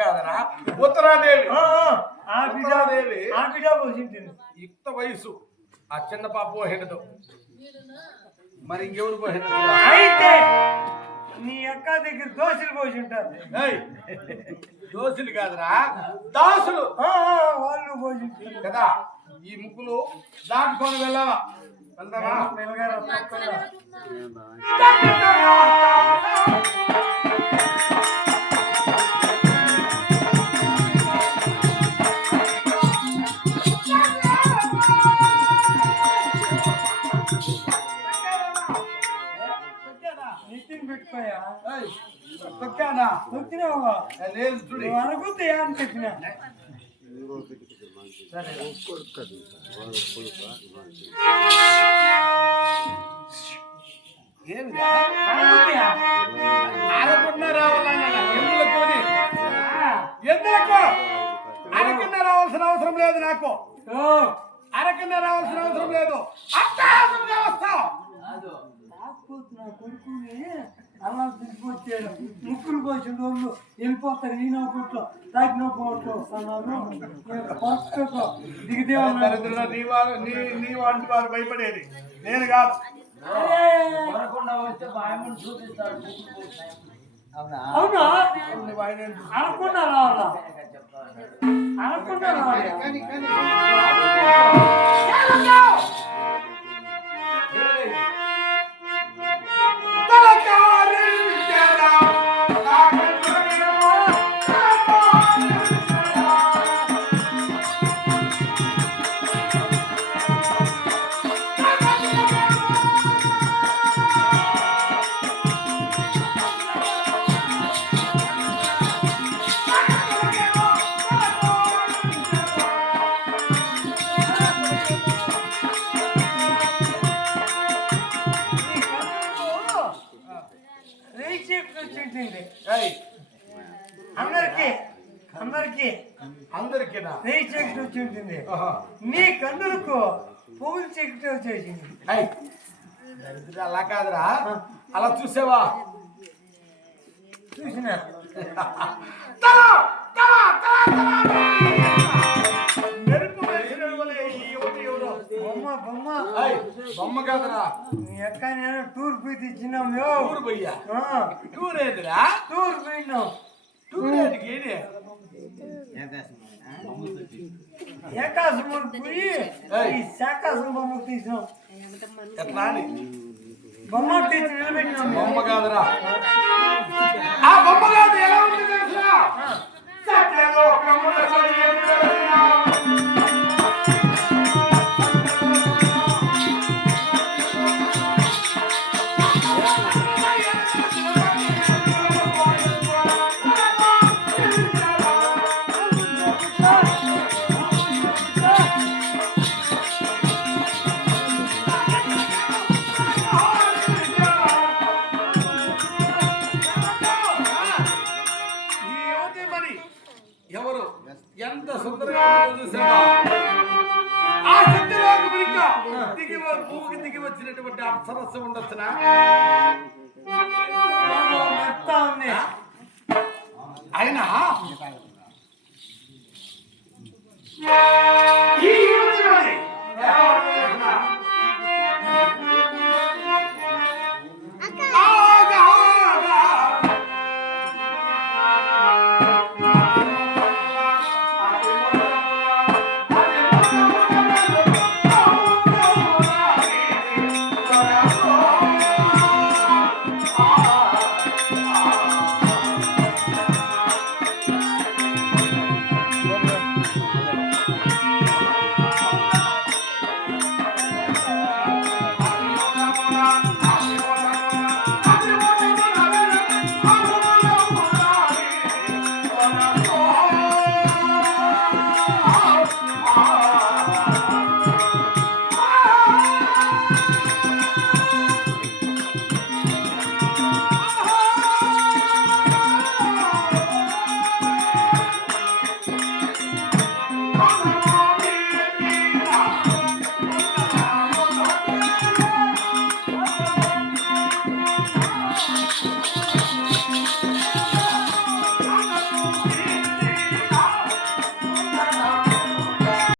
కాదరా ఉత్తరాదేవి యుక్త వయసు ఆ చిన్న పాప పోహేనదు మరి ఇంకెవరు పోహేనదు అయితే నీ అక్క దగ్గర దోశలు పోసి ఉంటారు. దోశలు కాదురా దాసులు వాళ్ళు పోసి కదా. ఈ ముక్కులు దాటుకొని వెళ్ళాలా వెళ్దామా? పెట్టుకోయా లేదు చూడు అనుకుంటే అని చెప్పిన అరకున్నా రావాల్సిన అవసరం లేదు నాకు. అరకన్నా రావాల్సిన అవసరం లేదు. నా కొడుకుని అలా తీసుకొచ్చాడు. ముక్కులు కోసి రోజులు వెళ్ళిపోతారు. ఈయన పుట్లో తాకిన పోట్లు వస్తున్నారు. దిగితే నీ వంటి వారు భయపడేది నేను కాదు. అవునా అనకుండా రావాలా? అనకుండా రావాలి. అందరికీ నెయ్యి చీకటి వచ్చి ఉంటుంది. నీ కన్నులకు పువ్వులు చీకటి వచ్చేసింది. అలా కాదురా, అలా చూసావా? చూసినా బొమ్మ కాదురా. నీ అక్క నేను టూర్ పోయి తెచ్చినాం. టూర్ పోయా? టూర్ ఏదిరా? టూర్ పోయినాం. టూర్ ఏది? ఏకాశం పోయి శాకాశం బొమ్మ తీసినాం. ఎట్లా అని బొమ్మ తీసి నిలబెట్టినాం. బొమ్మ కాదురా. ఆ బొమ్మ కాదు, ఎలా ఉంది తెలుసా? ఎవరు ఎంత సుందరంగా చూసావా? ఆ సత్యలోకి భూమికి దిగి వచ్చినటువంటి అప్సరస్సు ఉండొచ్చునా? అయినా